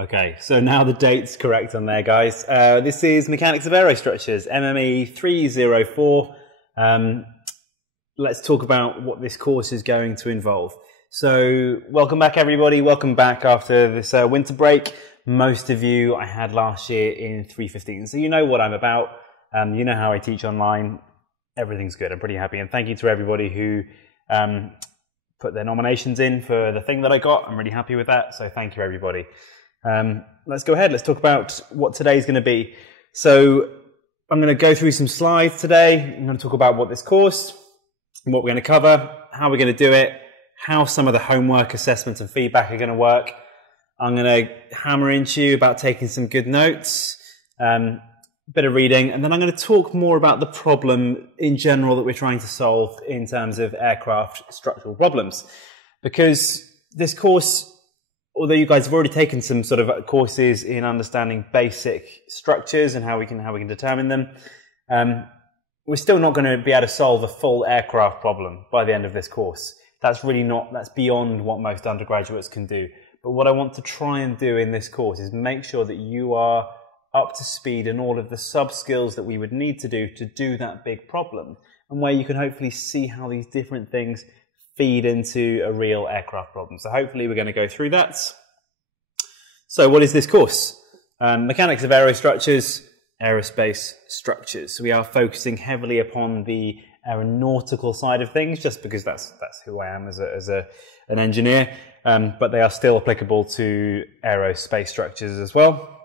Okay, so now the date's correct on there, guys. This is Mechanics of Aerostructures, MME 304. Let's talk about what this course is going to involve. So, welcome back, everybody. Welcome back after this winter break. Most of you I had last year in 315, so you know what I'm about. You know how I teach online. Everything's good. I'm pretty happy, and thank you to everybody who put their nominations in for the thing that I got. I'm really happy with that, so thank you, everybody. Let's go ahead. Let's talk about what today's going to be. So I'm going to go through some slides today. I'm going to talk about what this course, what we're going to cover, how we're going to do it, how some of the homework assessments and feedback are going to work. I'm going to hammer into you about taking some good notes, a bit of reading, and then I'm going to talk more about the problem in general that we're trying to solve in terms of aircraft structural problems. Because this course, although you guys have already taken some sort of courses in understanding basic structures and how we can determine them, we're still not going to be able to solve a full aircraft problem by the end of this course. That's beyond what most undergraduates can do. But what I want to try and do in this course is make sure that you are up to speed in all of the sub-skills that we would need to do that big problem, and where you can hopefully see how these different things feed into a real aircraft problem. So hopefully we're going to go through that. So what is this course? Mechanics of Aerostructures, Aerospace Structures. So we are focusing heavily upon the aeronautical side of things, just because that's who I am as an engineer, but they are still applicable to aerospace structures as well.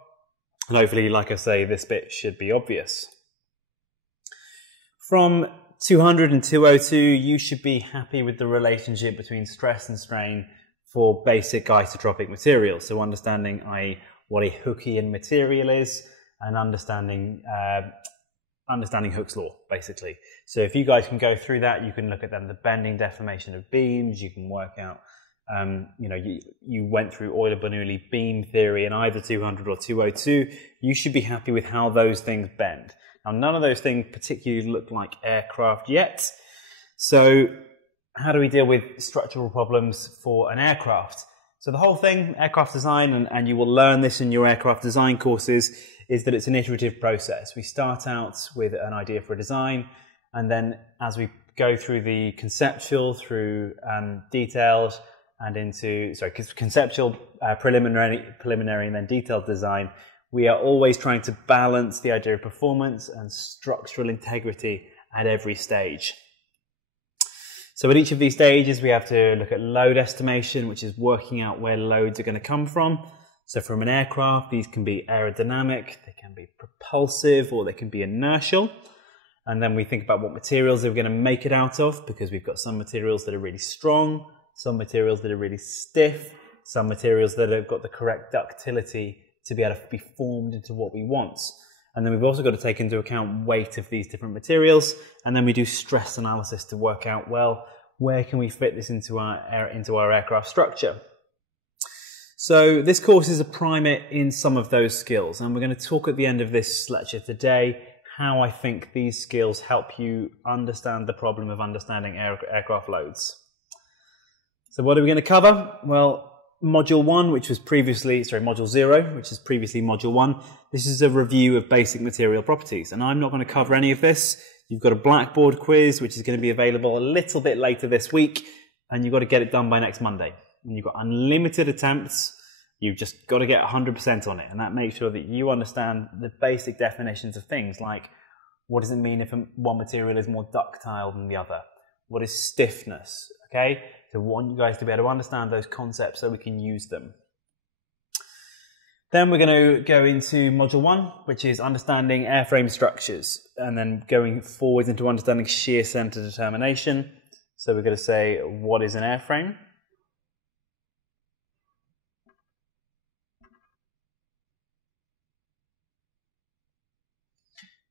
And hopefully, like I say, this bit should be obvious. From 200 and 202, you should be happy with the relationship between stress and strain for basic isotropic materials. So understanding what a Hookean material is, and understanding Hooke's law, basically. So if you guys can go through that, you can look at then the bending deformation of beams. You can work out, you went through Euler-Bernoulli beam theory in either 200 or 202. You should be happy with how those things bend. Now, none of those things particularly look like aircraft yet. So how do we deal with structural problems for an aircraft? So the whole thing, aircraft design, and you will learn this in your aircraft design courses, is that it's an iterative process. We start out with an idea for a design, and then as we go through the conceptual, through detailed, and into, conceptual, preliminary, and then detailed design, we are always trying to balance the idea of performance and structural integrity at every stage. So at each of these stages, we have to look at load estimation, which is working out where loads are going to come from. So from an aircraft, these can be aerodynamic, they can be propulsive, or they can be inertial. And then we think about what materials are going to make it out of, because we've got some materials that are really strong, some materials that are really stiff, some materials that have got the correct ductility to be able to be formed into what we want. And then we've also got to take into account weight of these different materials, and then we do stress analysis to work out, well, where can we fit this into our aircraft structure? So this course is a primer in some of those skills, and we're going to talk at the end of this lecture today how I think these skills help you understand the problem of understanding aircraft loads. So what are we going to cover? Well, Module 1, Module 0, which is previously Module 1, this is a review of basic material properties, and I'm not going to cover any of this. You've got a Blackboard quiz, which is going to be available a little bit later this week, and you've got to get it done by next Monday. And you've got unlimited attempts. You've just got to get 100% on it, and that makes sure that you understand the basic definitions of things, like what does it mean if one material is more ductile than the other? What is stiffness? Okay? So we want you guys to be able to understand those concepts so we can use them. Then we're going to go into Module 1, which is understanding airframe structures, and then going forward into understanding shear center determination. So we're going to say, what is an airframe?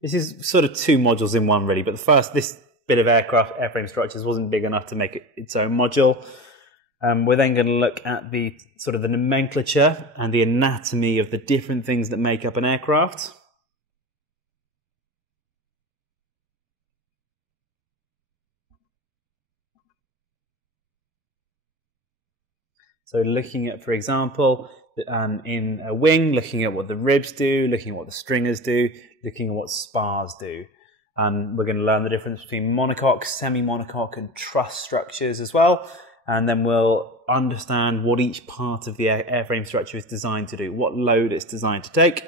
This is sort of two modules in one, really, but this bit of airframe structures wasn't big enough to make it its own module. We're then going to look at the nomenclature and the anatomy of the different things that make up an aircraft. So looking at, for example, in a wing, looking at what the ribs do, looking at what the stringers do, looking at what spars do. We're going to learn the difference between monocoque, semi-monocoque and truss structures as well. And then we'll understand what each part of the airframe structure is designed to do, what load it's designed to take.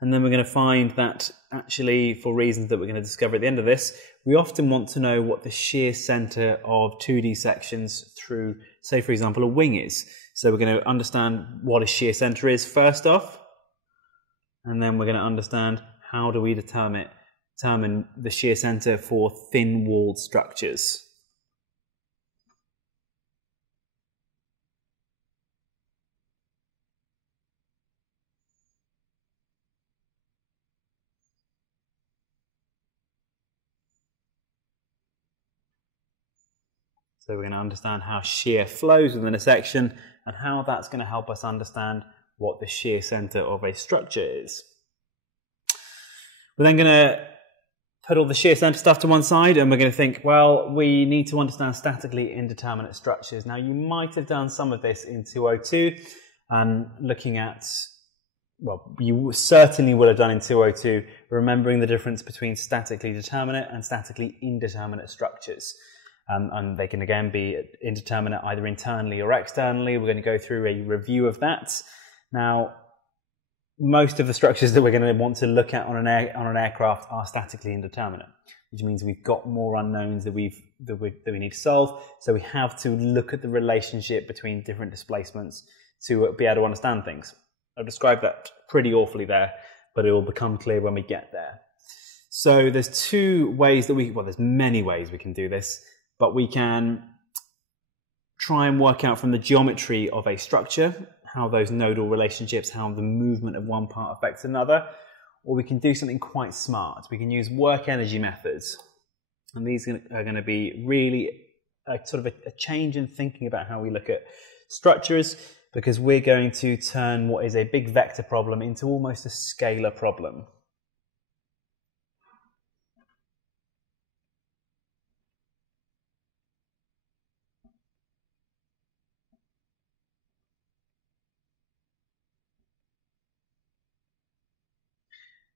And then we're going to find that actually, for reasons that we're going to discover at the end of this, we often want to know what the shear center of 2D sections through, say, for example, a wing is. So we're going to understand what a shear center is first off, and then we're going to understand how do we determine the shear center for thin-walled structures. So we're going to understand how shear flows within a section and how that's going to help us understand what the shear center of a structure is. We're then going to put all the shear center stuff to one side and we're going to think, well, we need to understand statically indeterminate structures. Now, you might have done some of this in 202, looking at, well, you certainly will have done in 202, remembering the difference between statically determinate and statically indeterminate structures. And they can again be indeterminate either internally or externally. We're going to go through a review of that. Now, most of the structures that we're going to want to look at on an aircraft are statically indeterminate, which means we've got more unknowns that we need to solve. So we have to look at the relationship between different displacements to be able to understand things. I've described that pretty awfully there, but it will become clear when we get there. So there's two ways that there's many ways we can do this. But we can try and work out from the geometry of a structure how those nodal relationships, how the movement of one part affects another, or we can do something quite smart. We can use work energy methods, and these are going to be really sort of a change in thinking about how we look at structures, because we're going to turn what is a big vector problem into almost a scalar problem.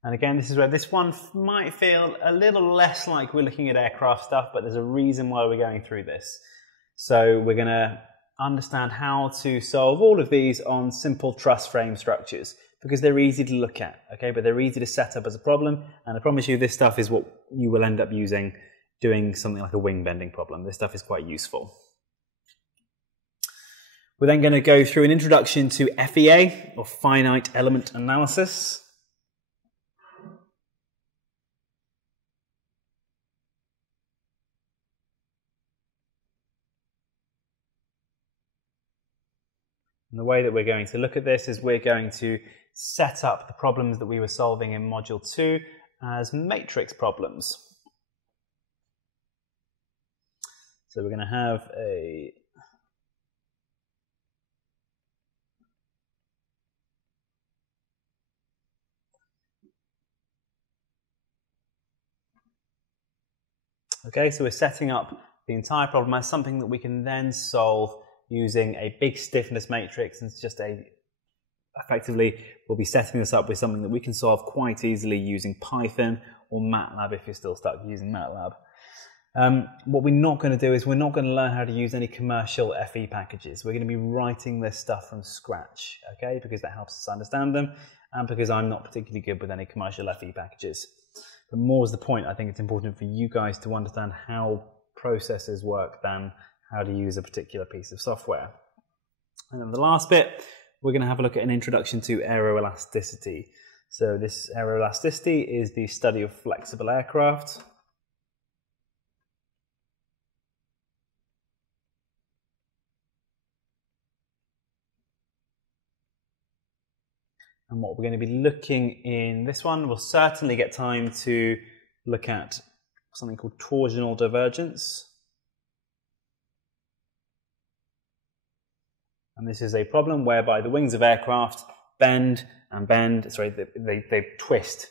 And again, this is where this one might feel a little less like we're looking at aircraft stuff, but there's a reason why we're going through this. So we're going to understand how to solve all of these on simple truss frame structures, because they're easy to look at, okay? But they're easy to set up as a problem, and I promise you this stuff is what you will end up using doing something like a wing bending problem. This stuff is quite useful. We're then going to go through an introduction to FEA, or finite element analysis. And the way that we're going to look at this is we're going to set up the problems that we were solving in Module 2 as matrix problems. So we're going to have a so we're setting up the entire problem as something that we can then solve using a big stiffness matrix, and it's just effectively we'll be setting this up with something that we can solve quite easily using Python or MATLAB if you're still stuck using MATLAB. What we're not going to do is we're not going to learn how to use any commercial FE packages. We're going to be writing this stuff from scratch, okay, because that helps us understand them, and because I'm not particularly good with any commercial FE packages. But more is the point, I think it's important for you guys to understand how processes work than how to use a particular piece of software. And then the last bit, we're going to have a look at an introduction to aeroelasticity. So this aeroelasticity is the study of flexible aircraft. And what we're going to be looking in this one, we'll certainly get time to look at something called torsional divergence. And this is a problem whereby the wings of aircraft bend and bend, they twist.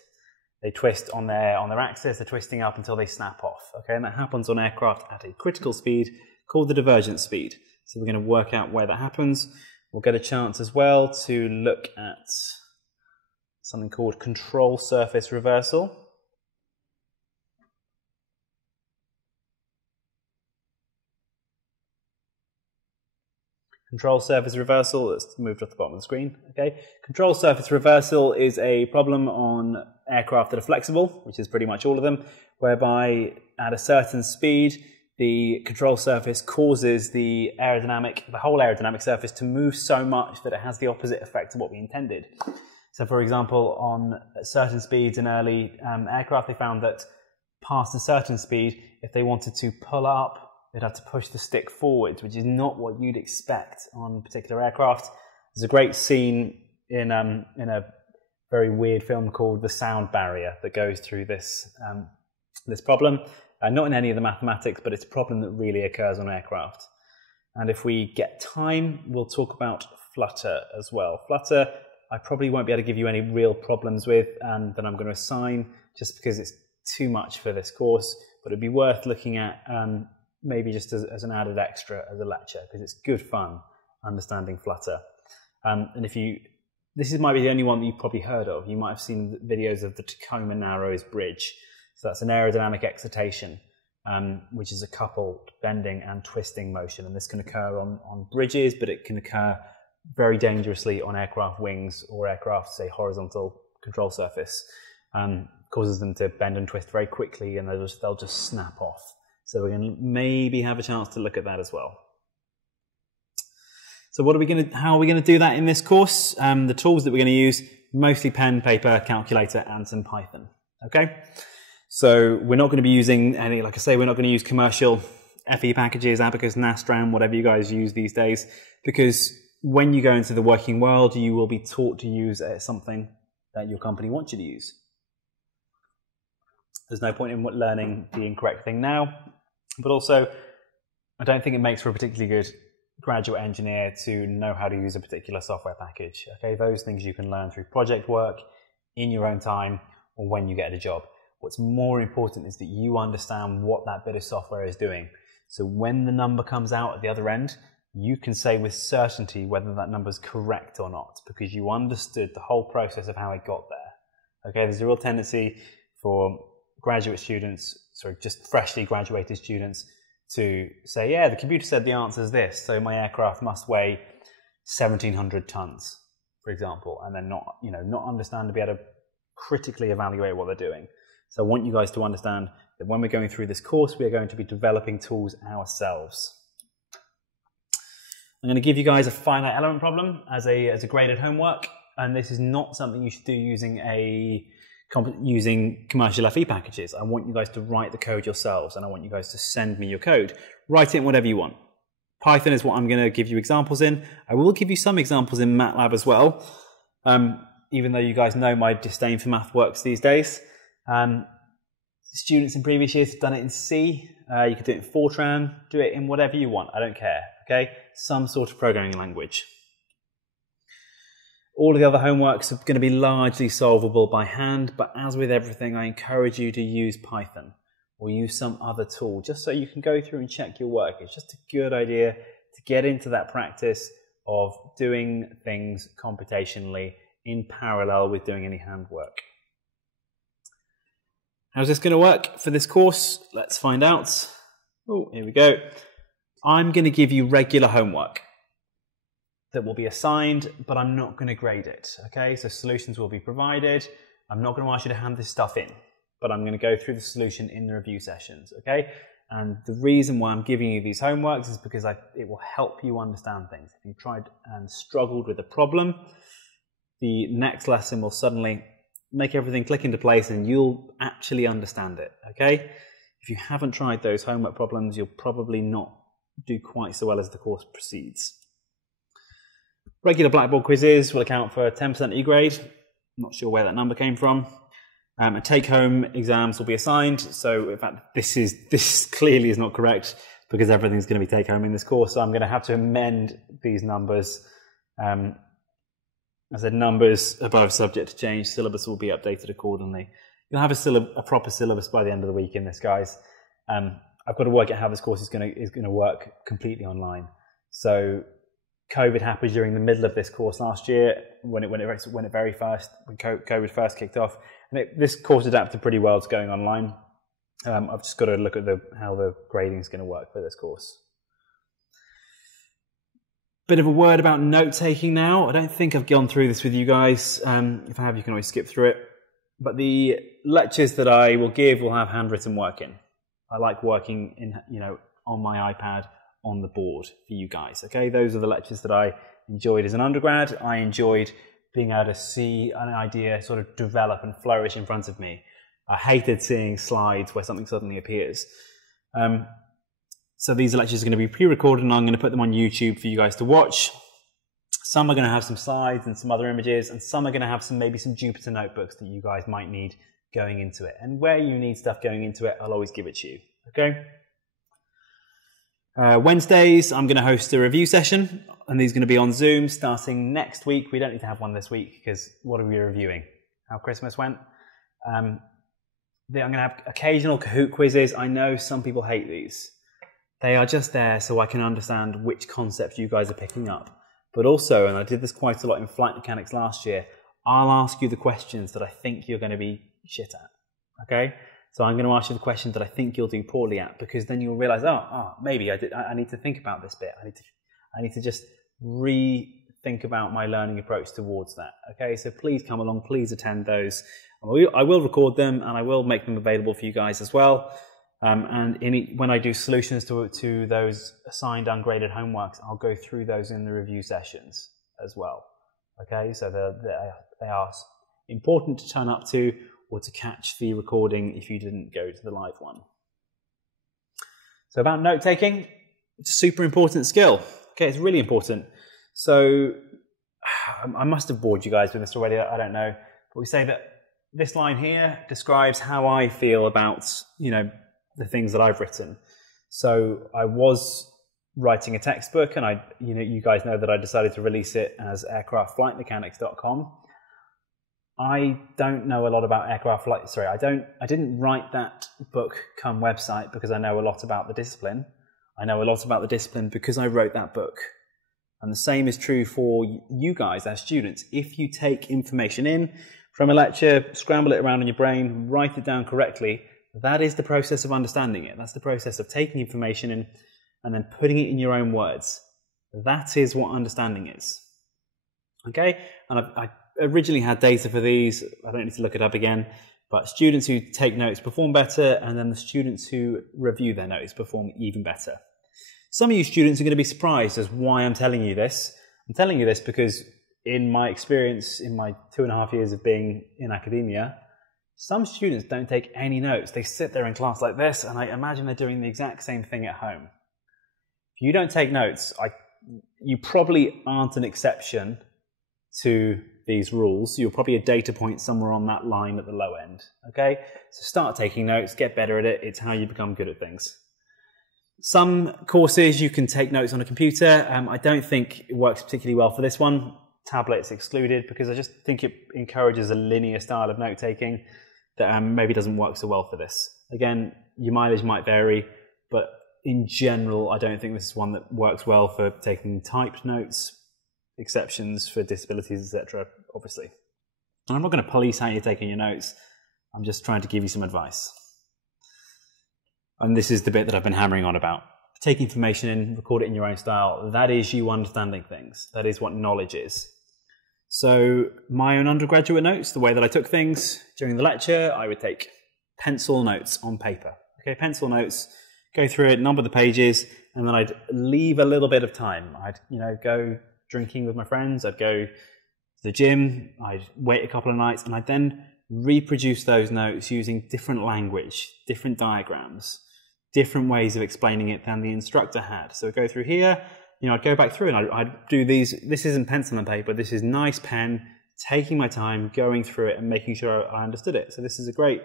They twist on their axis, they're twisting up until they snap off. Okay, and that happens on aircraft at a critical speed called the divergence speed. So we're going to work out where that happens. We'll get a chance as well to look at something called control surface reversal. Control surface reversal, that's moved off the bottom of the screen. Okay. Control surface reversal is a problem on aircraft that are flexible, which is pretty much all of them, whereby at a certain speed, the control surface causes the whole aerodynamic surface to move so much that it has the opposite effect of what we intended. So for example, on certain speeds in early aircraft, they found that past a certain speed, if they wanted to pull up, they'd have to push the stick forwards, which is not what you'd expect on particular aircraft. There's a great scene in a very weird film called The Sound Barrier that goes through this problem. Not in any of the mathematics, but it's a problem that really occurs on aircraft. And if we get time, we'll talk about flutter as well. Flutter, I probably won't be able to give you any real problems with that I'm going to assign, just because it's too much for this course, but it'd be worth looking at maybe just as an added extra as a lecture, because it's good fun understanding flutter. And this might be the only one that you've probably heard of. You might have seen videos of the Tacoma Narrows Bridge. So that's an aerodynamic excitation, which is a coupled bending and twisting motion. And this can occur on bridges, but it can occur very dangerously on aircraft wings or aircraft, say, horizontal control surface. Causes them to bend and twist very quickly, and they'll just snap off. So we're going to maybe have a chance to look at that as well. So how are we going to do that in this course? The tools that we're going to use, mostly pen, paper, calculator, and some Python. Okay? So we're not going to be using any, like I say, we're not going to use commercial FE packages, Abacus, Nastran, whatever you guys use these days, because when you go into the working world, you will be taught to use something that your company wants you to use. There's no point in learning the incorrect thing now, but also I don't think it makes for a particularly good graduate engineer to know how to use a particular software package. Okay, those things you can learn through project work, in your own time, or when you get a job. What's more important is that you understand what that bit of software is doing. So when the number comes out at the other end, you can say with certainty whether that number is correct or not, because you understood the whole process of how it got there. Okay, there's a real tendency for graduate students, just freshly graduated students, to say, yeah, the computer said the answer is this, so my aircraft must weigh 1,700 tons, for example, and then not understand to be able to critically evaluate what they're doing. So I want you guys to understand that when we're going through this course, we are going to be developing tools ourselves. I'm going to give you guys a finite element problem as a graded homework, and this is not something you should do using commercial FE packages. I want you guys to write the code yourselves, and I want you guys to send me your code. Write it in whatever you want. Python is what I'm going to give you examples in. I will give you some examples in MATLAB as well, even though you guys know my disdain for MathWorks these days. Students in previous years have done it in C. You could do it in Fortran. Do it in whatever you want. I don't care. Okay, some sort of programming language. All of the other homeworks are going to be largely solvable by hand, but as with everything, I encourage you to use Python or use some other tool just so you can go through and check your work. It's just a good idea to get into that practice of doing things computationally in parallel with doing any handwork. How's this going to work for this course? Let's find out. Oh, here we go. I'm going to give you regular homework that will be assigned, but I'm not going to grade it. Okay, so solutions will be provided. I'm not going to ask you to hand this stuff in, but I'm going to go through the solution in the review sessions. Okay, and the reason why I'm giving you these homeworks is because it will help you understand things. If you tried and struggled with a problem, the next lesson will suddenly make everything click into place and you'll actually understand it. Okay, if you haven't tried those homework problems, you'll probably not do quite so well as the course proceeds. Regular Blackboard quizzes will account for 10% E-grade. Not sure where that number came from. And take-home exams will be assigned. So, in fact, this clearly is not correct because everything's going to be take-home in this course. So I'm going to have to amend these numbers. I said numbers above subject to change. Syllabus will be updated accordingly. You'll have a proper syllabus by the end of the week in this, guys. I've got to work out how this course is going to work completely online. So COVID happened during the middle of this course last year when COVID first kicked off, and this course adapted pretty well to going online. I've just got to look at how the grading is going to work for this course. Bit of a word about note-taking now. I don't think I've gone through this with you guys. If I have, you can always skip through it. But the lectures that I will give will have handwritten work in. I like working on my iPad on the board for you guys. Okay, those are the lectures that I enjoyed as an undergrad. I enjoyed being able to see an idea sort of develop and flourish in front of me. I hated seeing slides where something suddenly appears. So these lectures are going to be pre-recorded and I'm going to put them on YouTube for you guys to watch. Some are going to have some slides and some other images, and some are going to have maybe some Jupyter notebooks that you guys might need going into it. And where you need stuff going into it, I'll always give it to you. Okay? Wednesdays, I'm going to host a review session, and these are going to be on Zoom starting next week. We don't need to have one this week because what are we reviewing? How Christmas went? I'm going to have occasional Kahoot quizzes. I know some people hate these. They are just there so I can understand which concepts you guys are picking up. But also, and I did this quite a lot in flight mechanics last year, I'll ask you the questions that I think you're going to be shit at. Okay? So I'm going to ask you the questions that I think you'll do poorly at, because then you'll realize, maybe I need to think about this bit. I need to just rethink about my learning approach towards that. Okay? So please come along, please attend those. I will record them and I will make them available for you guys as well. And when I do solutions to those assigned ungraded homeworks, I'll go through those in the review sessions as well. Okay, so they are important to turn up to or to catch the recording if you didn't go to the live one. So about note-taking, it's a super important skill. Okay, it's really important. So I must have bored you guys with this already, I don't know. But we say that this line here describes how I feel about, the things that I've written. So I was writing a textbook, and you guys know that I decided to release it as aircraftflightmechanics.com. I don't know a lot about aircraft flight. Sorry, I didn't write that book come website because I know a lot about the discipline. I know a lot about the discipline because I wrote that book. And the same is true for you guys as students. If you take information in from a lecture, scramble it around in your brain, write it down correctly, that is the process of understanding it. That's the process of taking information in and then putting it in your own words. That is what understanding is. Okay? And I originally had data for these. I don't need to look it up again. But students who take notes perform better, and then the students who review their notes perform even better. Some of you students are going to be surprised as why I'm telling you this. I'm telling you this because in my experience, in my 2.5 years of being in academia, some students don't take any notes. They sit there in class like this, and I imagine they're doing the exact same thing at home. If you don't take notes, you probably aren't an exception to these rules. You're probably a data point somewhere on that line at the low end. Okay? So start taking notes, get better at it. It's how you become good at things. Some courses you can take notes on a computer. I don't think it works particularly well for this one. Tablets excluded, because I just think it encourages a linear style of note-taking that maybe doesn't work so well for this. Again, your mileage might vary, but in general, I don't think this is one that works well for taking typed notes, exceptions for disabilities, etc., obviously. And I'm not going to police how you're taking your notes. I'm just trying to give you some advice. And this is the bit that I've been hammering on about. Take information in, record it in your own style. That is you understanding things. That is what knowledge is. So my own undergraduate notes, the way that I took things during the lecture, I would take pencil notes on paper. Okay, pencil notes, go through it, number the pages, and then I'd leave a little bit of time. I'd, go drinking with my friends. I'd go to the gym. I'd wait a couple of nights, and I'd then reproduce those notes using different language, different diagrams, different ways of explaining it than the instructor had. So I'd go through here, I'd go back through and I'd do these. This isn't pencil and paper. This is nice pen, taking my time, going through it and making sure I understood it. So this is a great,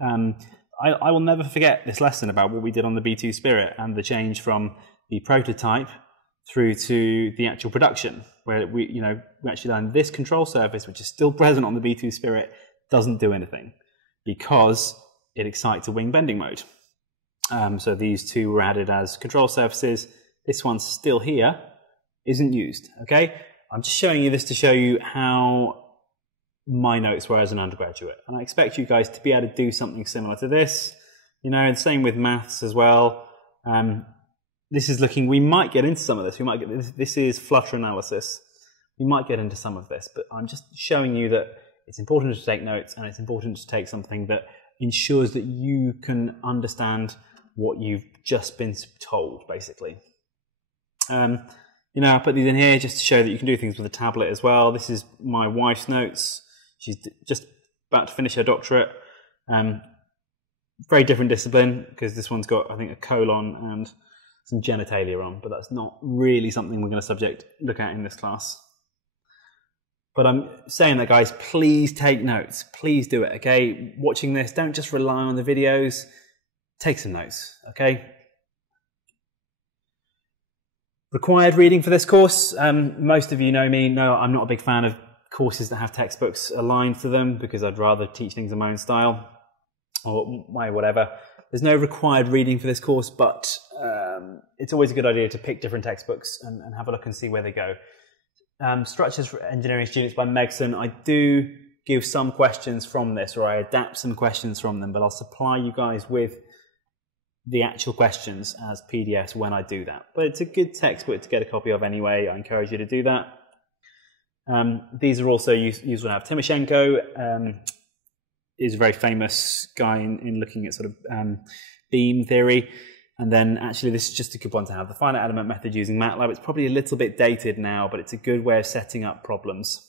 I will never forget this lesson about what we did on the B2 Spirit and the change from the prototype through to the actual production, where we actually learned this control surface, which is still present on the B2 Spirit, doesn't do anything because it excites a wing bending mode. So these two were added as control surfaces. This one's still here. isn't used, okay? I'm just showing you this to show you how my notes were as an undergraduate. And I expect you guys to be able to do something similar to this. You know, the same with maths as well. This is looking, we might get into some of this. We might get this is flutter analysis. We might get into some of this, but I'm just showing you that it's important to take notes, and it's important to take something that ensures that you can understand what you've just been told, basically. You know, I put these in here just to show that you can do things with a tablet as well. This is my wife's notes. She's just about to finish her doctorate. Very different discipline, because this one's got, I think, a colon and some genitalia on, but that's not really something we're going to look at in this class. But I'm saying that, guys, please take notes. Please do it, okay? Watching this, don't just rely on the videos. Take some notes, okay? Required reading for this course. Most of you know me. No, I'm not a big fan of courses that have textbooks aligned to them, because I'd rather teach things in my own style or my whatever. There's no required reading for this course, but it's always a good idea to pick different textbooks and have a look and see where they go. Structures for Engineering Students by Megson. I do give some questions from this, or I adapt some questions from them, but I'll supply you guys with the actual questions as PDFs when I do that. But it's a good textbook to get a copy of anyway. I encourage you to do that. These are also useful to have. Timoshenko is a very famous guy in looking at sort of beam theory. And then actually this is just a good one to have. The finite element method using MATLAB. It's probably a little bit dated now, but it's a good way of setting up problems.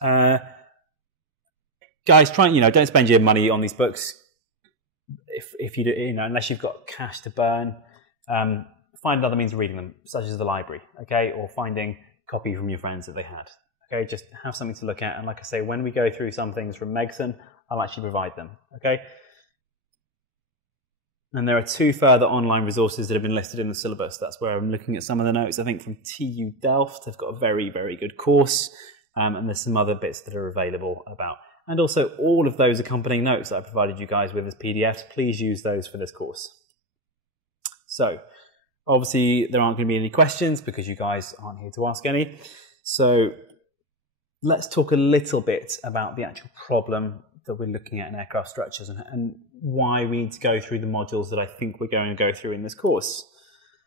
Guys, don't spend your money on these books. If you do, unless you've got cash to burn, find another means of reading them, such as the library, okay, or finding a copy from your friends that they had. Okay, just have something to look at. And like I say, when we go through some things from Megson, I'll actually provide them. Okay. And there are 2 further online resources that have been listed in the syllabus. That's where I'm looking at some of the notes. I think from TU Delft, they've got a very, very good course. And there's some other bits that are available about. And also all of those accompanying notes that I provided you guys with as PDFs, please use those for this course. So obviously there aren't going to be any questions because you guys aren't here to ask any. So let's talk a little bit about the actual problem that we're looking at in aircraft structures and why we need to go through the modules that I think we're going to go through in this course.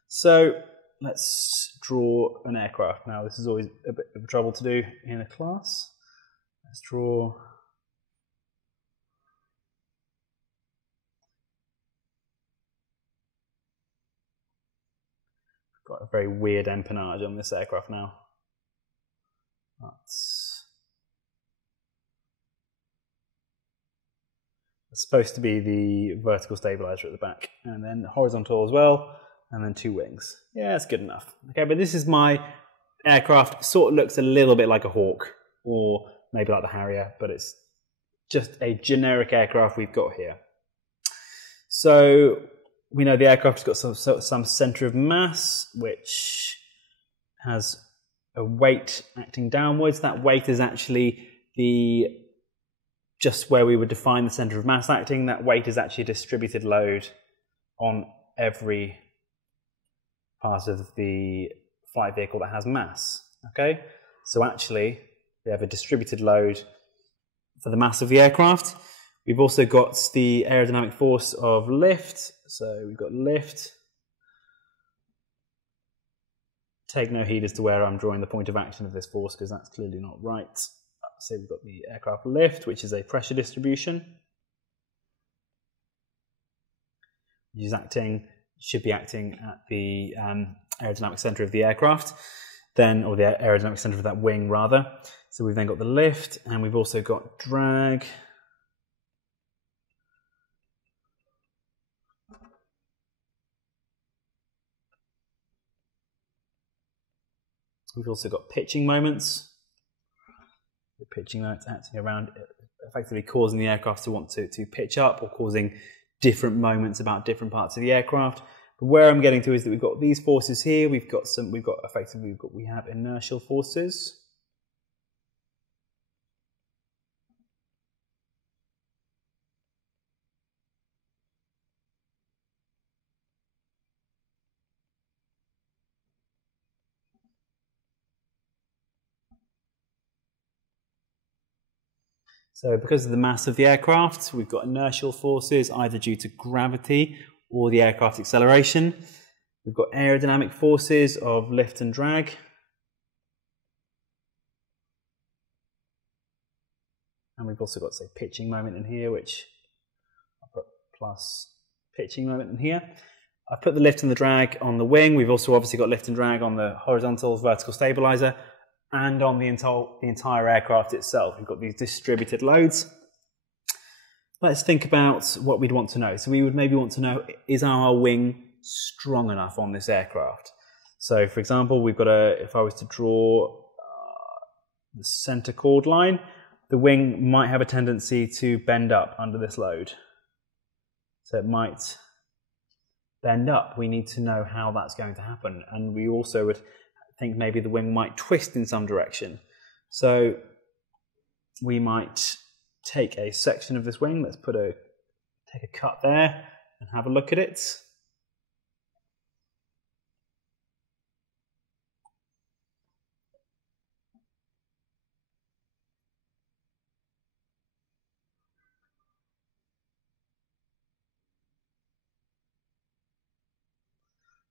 So let's draw an aircraft. Now this is always a bit of trouble to do in a class. Let's draw got a very weird empennage on this aircraft now. That's supposed to be the vertical stabilizer at the back, and then horizontal as well, and then 2 wings. Yeah, that's good enough. Okay, but this is my aircraft. Sort of looks a little bit like a Hawk, or maybe like the Harrier, but it's just a generic aircraft we've got here. So we know the aircraft's got some center of mass, which has a weight acting downwards. That weight is actually just where we would define the center of mass acting. That weight is actually a distributed load on every part of the flight vehicle that has mass. Okay, so actually we have a distributed load for the mass of the aircraft. We've also got the aerodynamic force of lift. So we've got lift. Take no heed as to where I'm drawing the point of action of this force, because that's clearly not right. So we've got the aircraft lift, which is a pressure distribution, which is should be acting at the aerodynamic center of the aircraft, or the aerodynamic center of that wing rather. So we've then got the lift, and we've also got drag. We've also got pitching moments. The pitching moments acting around, effectively causing the aircraft to want to pitch up, or causing different moments about different parts of the aircraft. But where I'm getting to is that we've got these forces here. We have inertial forces. So because of the mass of the aircraft, we've got inertial forces either due to gravity or the aircraft's acceleration. We've got aerodynamic forces of lift and drag. And we've also got, say, pitching moment in here, which I'll put plus pitching moment in here. I've put the lift and the drag on the wing. We've also obviously got lift and drag on the horizontal vertical stabilizer and on the entire aircraft itself. We've got these distributed loads. Let's think about what we'd want to know. So we would maybe want to know, is our wing strong enough on this aircraft? So for example, we've got if I was to draw the center chord line, the wing might have a tendency to bend up under this load. So it might bend up. We need to know how that's going to happen. And we also would think maybe the wing might twist in some direction. So we might take a section of this wing. Let's take a cut there and have a look at it.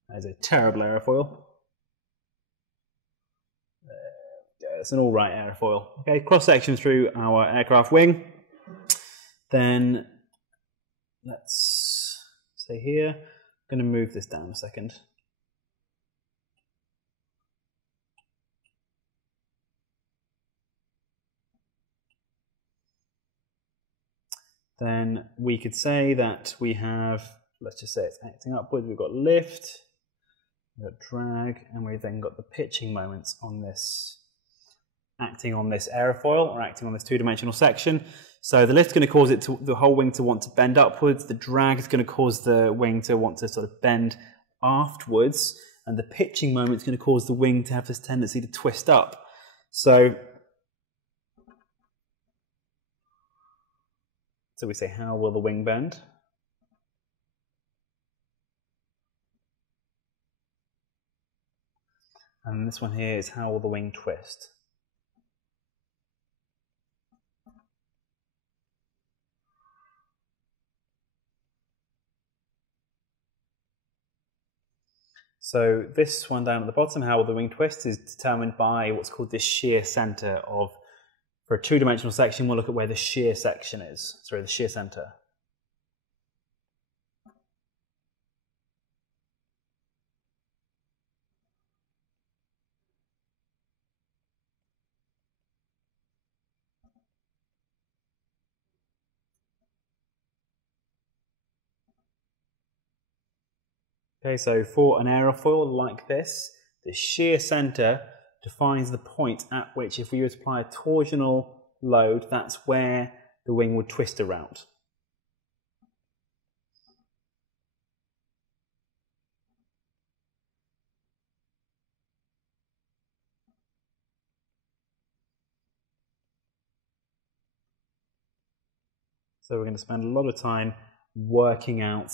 There's a terrible aerofoil. It's an all right airfoil. Okay, cross section through our aircraft wing. Then let's say here, I'm going to move this down a second. Then we could say that we have, let's just say it's acting upwards. We've got lift, we've got drag, and we've then got the pitching moments on this, acting on this aerofoil or acting on this two-dimensional section. So the lift is going to cause the whole wing to want to bend upwards. The drag is going to cause the wing to want to sort of bend aftwards, and the pitching moment is going to cause the wing to have this tendency to twist up. So we say, how will the wing bend? And this one here is, how will the wing twist? So this one down at the bottom, how will the wing twist, is determined by what's called the shear center of, for a two-dimensional section, we'll look at where the shear section is. Sorry, the shear center. Okay, so for an aerofoil like this, the shear center defines the point at which, if we were to apply a torsional load, that's where the wing would twist around. So we're going to spend a lot of time working out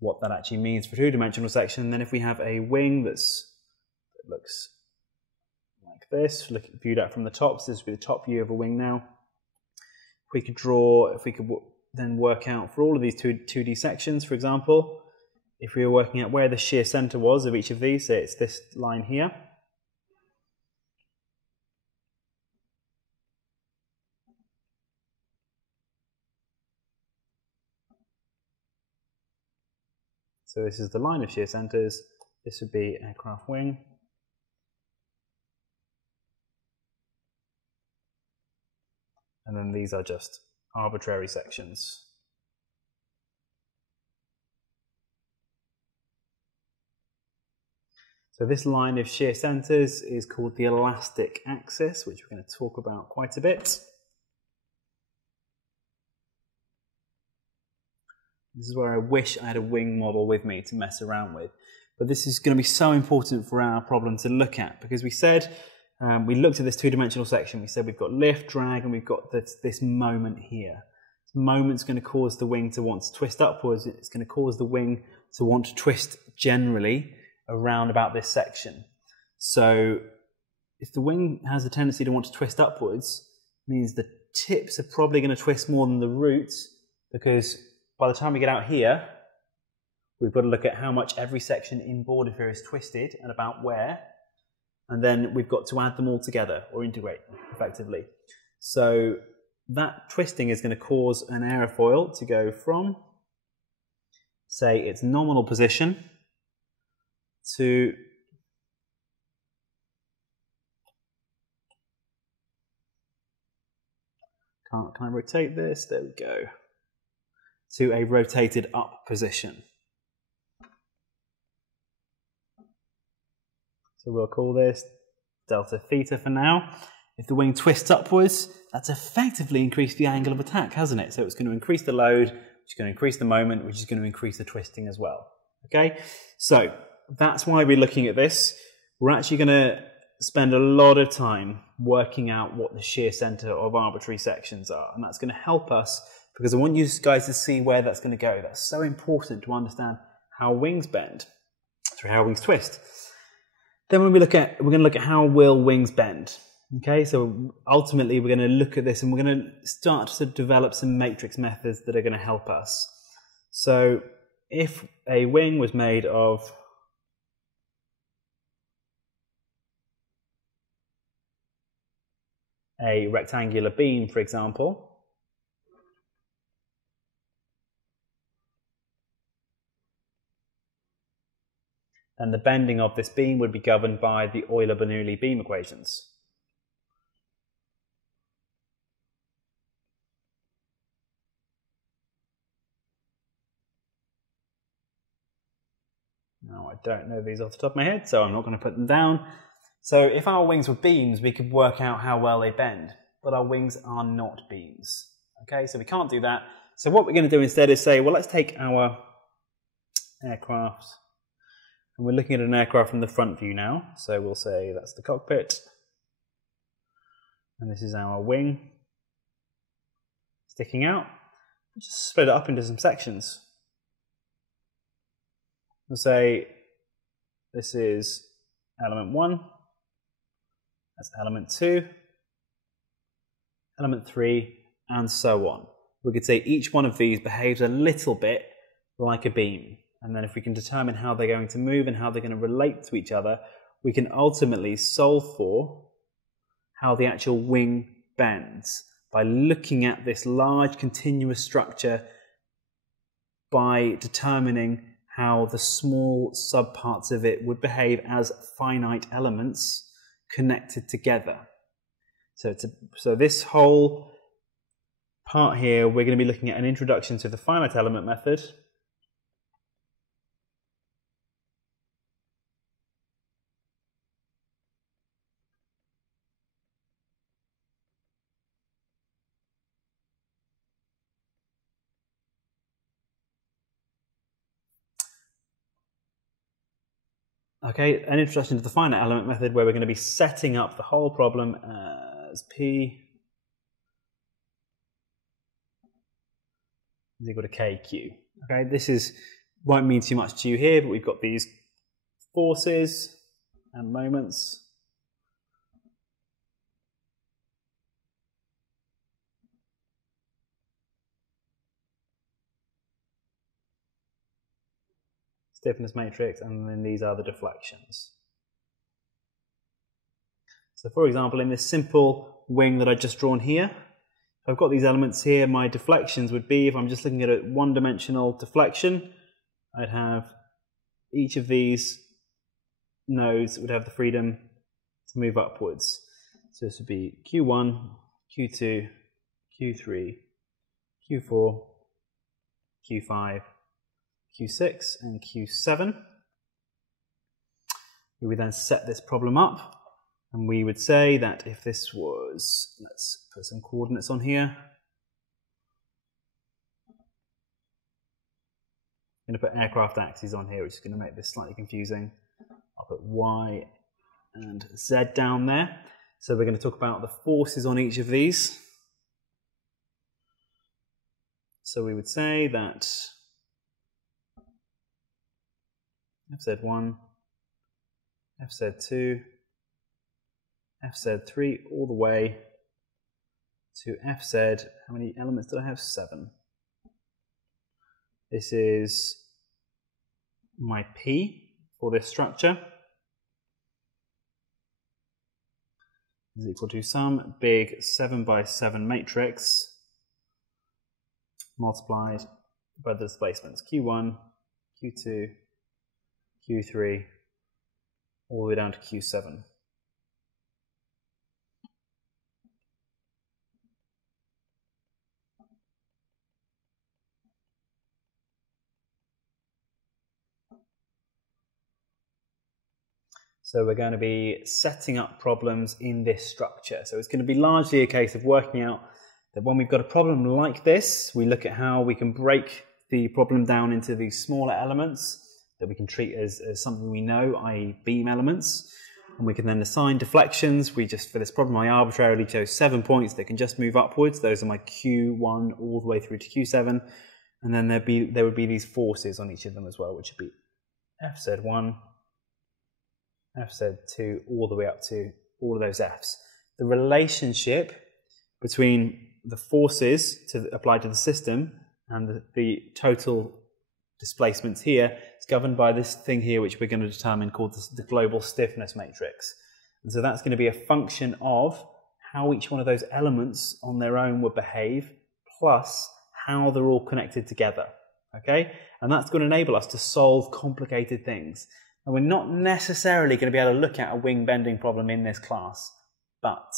what that actually means for a two-dimensional section. And then if we have a wing that looks like this, viewed out from the top, so this would be the top view of a wing now. If we could then work out for all of these 2D sections, for example, if we were working out where the shear center was of each of these, say it's this line here. So this is the line of shear centers. This would be aircraft wing. And then these are just arbitrary sections. So this line of shear centers is called the elastic axis, which we're going to talk about quite a bit. This is where I wish I had a wing model with me to mess around with. But this is going to be so important for our problem to look at, because we said, we looked at this two-dimensional section, we said we've got lift, drag, and we've got this moment here. This moment's going to cause the wing to want to twist upwards. It's going to cause the wing to want to twist generally around about this section. So if the wing has a tendency to want to twist upwards, it means that tips are probably going to twist more than the roots, because by the time we get out here, we've got to look at how much every section inboard of here is twisted and about where, and then we've got to add them all together or integrate them effectively. So that twisting is going to cause an aerofoil to go from, say, its nominal position to can I rotate this? There we go. To a rotated up position. So we'll call this delta theta for now. If the wing twists upwards, that's effectively increased the angle of attack, hasn't it? So it's going to increase the load, which is going to increase the moment, which is going to increase the twisting as well. Okay, so that's why we're looking at this. We're actually going to spend a lot of time working out what the shear center of arbitrary sections are, and that's going to help us, because I want you guys to see where that's going to go. That's so important to understand how wings bend, sorry, how wings twist. Then when we're going to look at how will wings bend. Okay, so ultimately we're going to look at this and we're going to start to develop some matrix methods that are going to help us. So if a wing was made of a rectangular beam, for example, then the bending of this beam would be governed by the Euler-Bernoulli beam equations. Now, I don't know these off the top of my head, so I'm not going to put them down. So if our wings were beams, we could work out how well they bend, but our wings are not beams. Okay, so we can't do that. So what we're going to do instead is say, well, let's take our aircraft, and we're looking at an aircraft from the front view now. So we'll say that's the cockpit, and this is our wing sticking out. Just split it up into some sections. We'll say this is element 1, that's element 2, element 3, and so on. We could say each one of these behaves a little bit like a beam, and then if we can determine how they're going to move and how they're going to relate to each other, we can ultimately solve for how the actual wing bends by looking at this large continuous structure, by determining how the small subparts of it would behave as finite elements connected together. So this whole part here, we're going to be looking at an introduction to the finite element method. Okay, an introduction to the finite element method, where we're going to be setting up the whole problem as P is equal to KQ. Okay, this won't mean too much to you here, but we've got these forces and moments. Stiffness matrix, and then these are the deflections. So for example, in this simple wing that I've just drawn here, I've got these elements here. My deflections would be, if I'm just looking at a one-dimensional deflection, I'd have each of these nodes would have the freedom to move upwards. So this would be Q1, Q2, Q3, Q4, Q5, Q6 and Q7. We would then set this problem up, and we would say that if this was, let's put some coordinates on here. I'm going to put aircraft axes on here, which is going to make this slightly confusing. I'll put Y and Z down there. So we're going to talk about the forces on each of these. So we would say that FZ1, FZ2, FZ3 all the way to Fz. How many elements did I have? 7. This is my P for this structure. Is equal to some big 7 by 7 matrix multiplied by the displacements Q1, Q2, Q3, all the way down to Q7. So we're going to be setting up problems in this structure. So it's going to be largely a case of working out that when we've got a problem like this, we look at how we can break the problem down into these smaller elements that we can treat as something we know, i.e. beam elements. And we can then assign deflections. We just, for this problem, I arbitrarily chose 7 points that can just move upwards. Those are my Q1 all the way through to Q7. And then there would be these forces on each of them as well, which would be Fz1, Fz2, all the way up to all of those Fs. The relationship between the forces applied to the system and the total displacements here is governed by this thing here, which we're going to determine, called the global stiffness matrix. And so that's going to be a function of how each one of those elements on their own would behave, plus how they're all connected together. Okay? And that's going to enable us to solve complicated things. And we're not necessarily going to be able to look at a wing bending problem in this class, but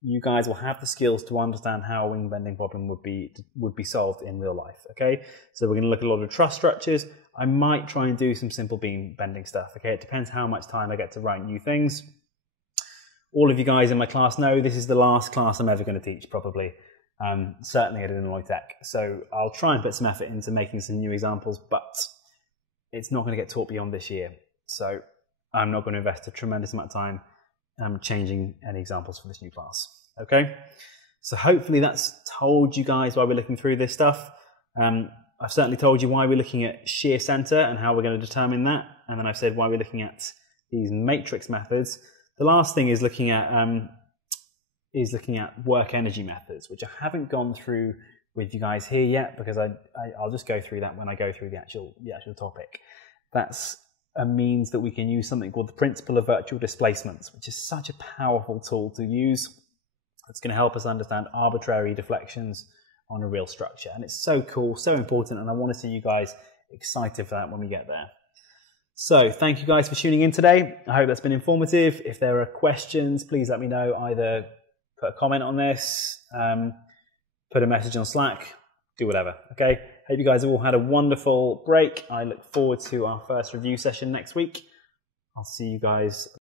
you guys will have the skills to understand how a wing bending problem would be solved in real life. Okay, so we're going to look at a lot of truss structures. I might try and do some simple beam bending stuff. Okay, it depends how much time I get to write new things. All of you guys in my class know this is the last class I'm ever going to teach, probably. Certainly at Notetaking. So I'll try and put some effort into making some new examples, but it's not going to get taught beyond this year. So I'm not going to invest a tremendous amount of time changing any examples for this new class. Okay, so hopefully that's told you guys why we're looking through this stuff. I've certainly told you why we're looking at shear center and how we're going to determine that, and then I've said why we're looking at these matrix methods. The last thing is looking at work energy methods, which I haven't gone through with you guys here yet, because I'll just go through that when I go through the actual topic. That's a means that we can use something called the principle of virtual displacements, which is such a powerful tool to use. It's going to help us understand arbitrary deflections on a real structure. And it's so cool, so important, and I want to see you guys excited for that when we get there. So thank you guys for tuning in today. I hope that's been informative. If there are questions, please let me know. Either put a comment on this, put a message on Slack, do whatever, okay? Hope you guys have all had a wonderful break. I look forward to our first review session next week. I'll see you guys